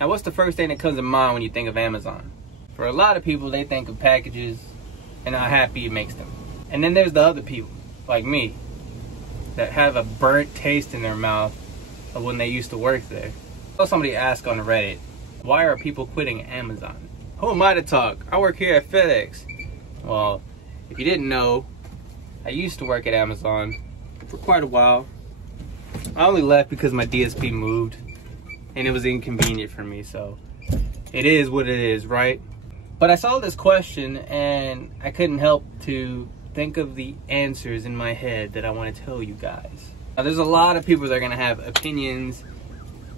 Now, what's the first thing that comes to mind when you think of Amazon? For a lot of people, they think of packages and how happy it makes them. And then there's the other people, like me, that have a burnt taste in their mouth of when they used to work there. So somebody asked on Reddit, why are people quitting Amazon? Who am I to talk? I work here at FedEx. Well, if you didn't know, I used to work at Amazon for quite a while. I only left because my DSP moved and it was inconvenient for me, so it is what it is, right? But I saw this question and I couldn't help to think of the answers in my head that I want to tell you guys. Now, there's a lot of people that are going to have opinions,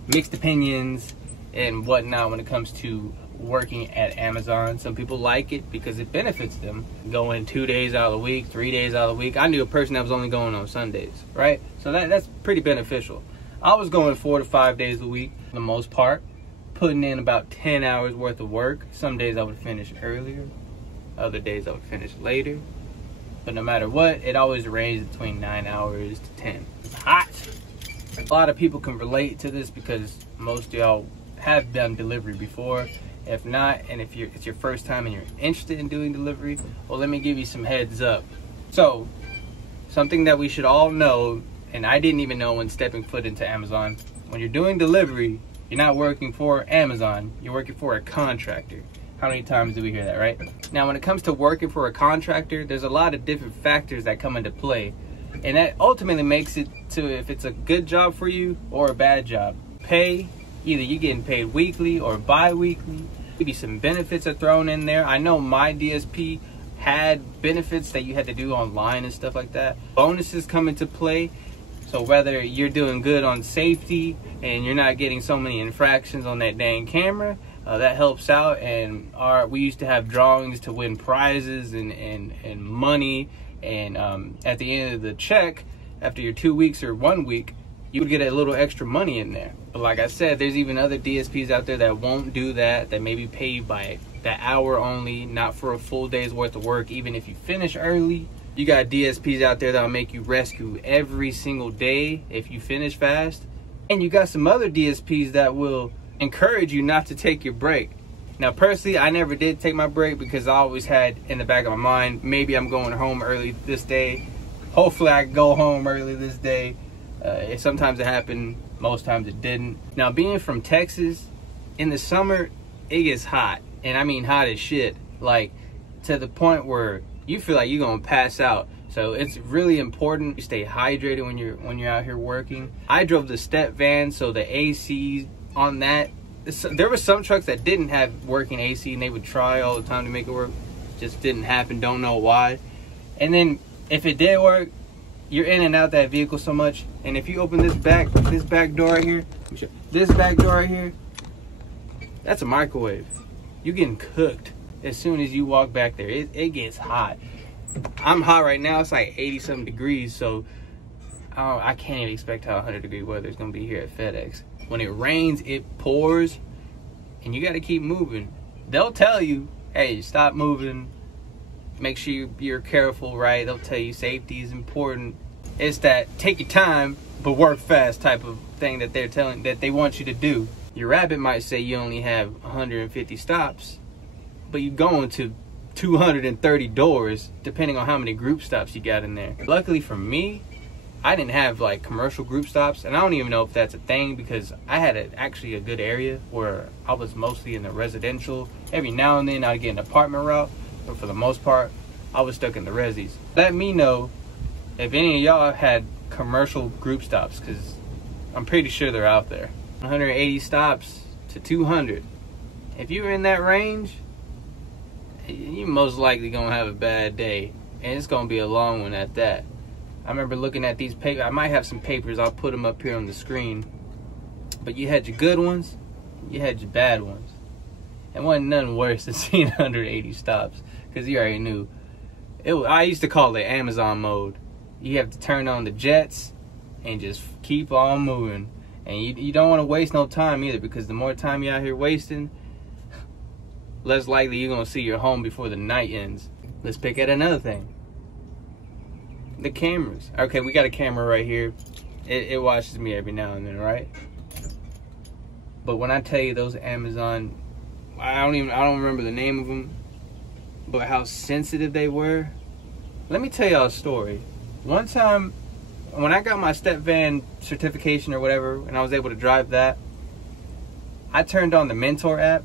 mixed opinions, and whatnot when it comes to working at Amazon. Some people like it because it benefits them. Going 2 days out of the week, 3 days out of the week. I knew a person that was only going on Sundays, right? So that's pretty beneficial. I was going 4 to 5 days a week for the most part, putting in about 10 hours worth of work. Some days I would finish earlier, other days I would finish later. But no matter what, it always ranged between 9 hours to 10. It's hot. A lot of people can relate to this because most of y'all have done delivery before. If not, and if it's your first time and you're interested in doing delivery, well, let me give you some heads up. So, something that we should all know, and I didn't even know when stepping foot into Amazon, when you're doing delivery, you're not working for Amazon, you're working for a contractor. How many times do we hear that, right? Now, when it comes to working for a contractor, there's a lot of different factors that come into play. And that ultimately makes it to if it's a good job for you or a bad job. Pay, either you're getting paid weekly or bi-weekly. Maybe some benefits are thrown in there. I know my DSP had benefits that you had to do online and stuff like that. Bonuses come into play. So whether you're doing good on safety and you're not getting so many infractions on that dang camera, that helps out. And we used to have drawings to win prizes and money. And at the end of the check, after your 2 weeks or 1 week, you would get a little extra money in there. But like I said, there's even other DSPs out there that won't do that, that maybe pay you by the hour only, not for a full day's worth of work, even if you finish early. You got DSPs out there that'll make you rescue every single day if you finish fast. And you got some other DSPs that will encourage you not to take your break. Now, personally, I never did take my break because I always had in the back of my mind, maybe I'm going home early this day. Hopefully I go home early this day. Sometimes it happened, most times it didn't. Now, being from Texas, in the summer, it gets hot. And I mean hot as shit. Like, to the point where you feel like you're gonna pass out. So it's really important you stay hydrated when you're out here working. I drove the step van, so the AC on that, there were some trucks that didn't have working AC and they would try all the time to make it work. Just didn't happen, don't know why. And then if it did work, you're in and out that vehicle so much. And if you open this back door right here, this back door right here, that's a microwave. You're getting cooked as soon as you walk back there. It gets hot. I'm hot right now. It's like 80 something degrees, so I can't even expect how 100-degree weather is gonna be here at FedEx. When it rains, it pours, and you got to keep moving. They'll tell you, hey, stop moving. Make sure you're careful, right? They'll tell you safety is important. It's that take your time, but work fast type of thing that they want you to do. Your rabbit might say you only have 150 stops, but you're going to 230 doors, depending on how many group stops you got in there. Luckily for me, I didn't have like commercial group stops, and I don't even know if that's a thing because I had actually a good area where I was mostly in the residential. Every now and then I'd get an apartment route, but for the most part, I was stuck in the resis. Let me know if any of y'all had commercial group stops, because I'm pretty sure they're out there. 180 stops to 200. If you're in that range, you most likely gonna have a bad day, and it's gonna be a long one at that. I remember looking at these papers. I might have some papers. I'll put them up here on the screen. But you had your good ones, you had your bad ones. And wasn't nothing worse than seeing 180 stops, because you already knew. I used to call it Amazon mode. You have to turn on the jets and just keep on moving. And you don't want to waste no time either, because the more time you're out here wasting, less likely you're going to see your home before the night ends. Let's pick at another thing. The cameras. Okay, we got a camera right here. It watches me every now and then, right? But when I tell you those Amazon, I don't remember the name of them, but how sensitive they were. Let me tell y'all a story. One time, when I got my step van certification or whatever, and I was able to drive that, I turned on the Mentor app,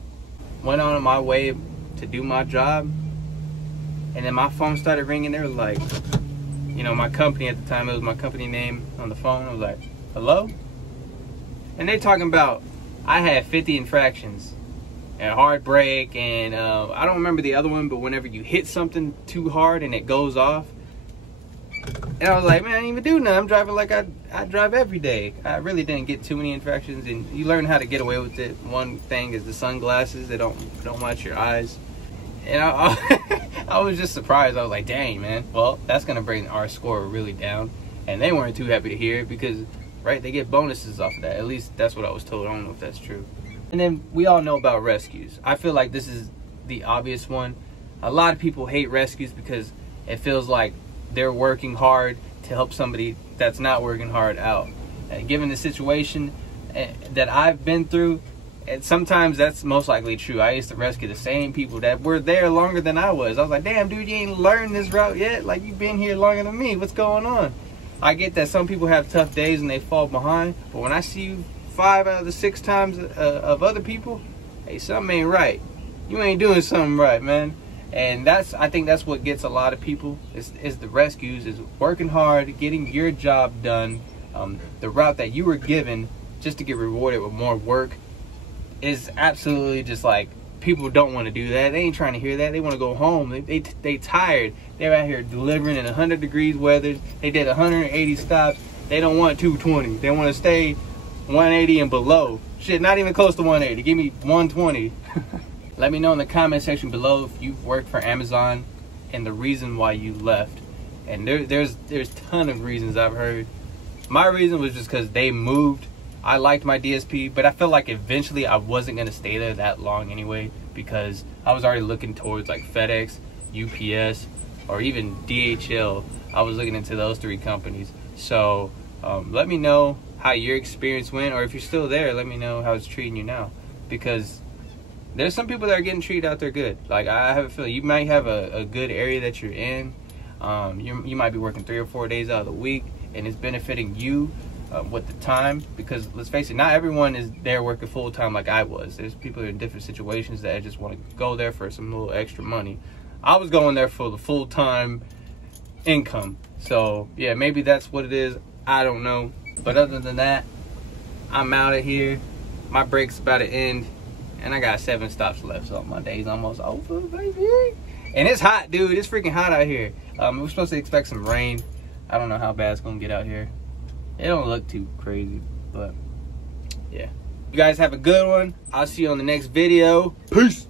went on my way to do my job, and then my phone started ringing. They were like, you know, my company at the time, it was my company name on the phone. I was like, hello? And they talking about I had 50 infractions and hard brake, and I don't remember the other one, but whenever you hit something too hard and it goes off. And I was like, man, I didn't even do nothing. I'm driving like I drive every day. I really didn't get too many infractions, and you learn how to get away with it. One thing is the sunglasses. They don't watch your eyes. And I was just surprised. I was like, dang, man. Well, that's going to bring our score really down. And they weren't too happy to hear it because, right, they get bonuses off of that. At least that's what I was told. I don't know if that's true. And then we all know about rescues. I feel like this is the obvious one. A lot of people hate rescues because it feels like they're working hard to help somebody that's not working hard out. And given the situation that I've been through, and sometimes that's most likely true. I used to rescue the same people that were there longer than I was. I was like, damn, dude, you ain't learned this route yet. Like, you've been here longer than me. What's going on? I get that some people have tough days and they fall behind. But when I see you 5 out of the 6 times of other people, hey, something ain't right. You ain't doing something right, man. And I think that's what gets a lot of people is the rescues, is working hard, getting your job done. The route that you were given just to get rewarded with more work is absolutely just like, people don't want to do that. They ain't trying to hear that. They want to go home. They tired. They're out here delivering in 100 degrees weather. They did 180 stops. They don't want 220. They want to stay 180 and below. Shit, not even close to 180. Give me 120. Let me know in the comment section below if you've worked for Amazon and the reason why you left. And there's a ton of reasons I've heard. My reason was just because they moved. I liked my DSP, but I felt like eventually I wasn't going to stay there that long anyway, because I was already looking towards like FedEx, UPS, or even DHL. I was looking into those 3 companies. So let me know how your experience went, or if you're still there, let me know how it's treating you now, because there's some people that are getting treated out there good. Like, I have a feeling you might have a good area that you're in. You might be working 3 or 4 days out of the week, and it's benefiting you with the time, because let's face it, not everyone is there working full time like I was. There's people in different situations that just want to go there for some little extra money. I was going there for the full time income. So yeah, maybe that's what it is. I don't know. But other than that, I'm out of here. My break's about to end, and I got 7 stops left, so my day's almost over, baby. And it's hot, dude. It's freaking hot out here. We're supposed to expect some rain. I don't know how bad it's gonna get out here. It don't look too crazy, but yeah. You guys have a good one. I'll see you on the next video. Peace.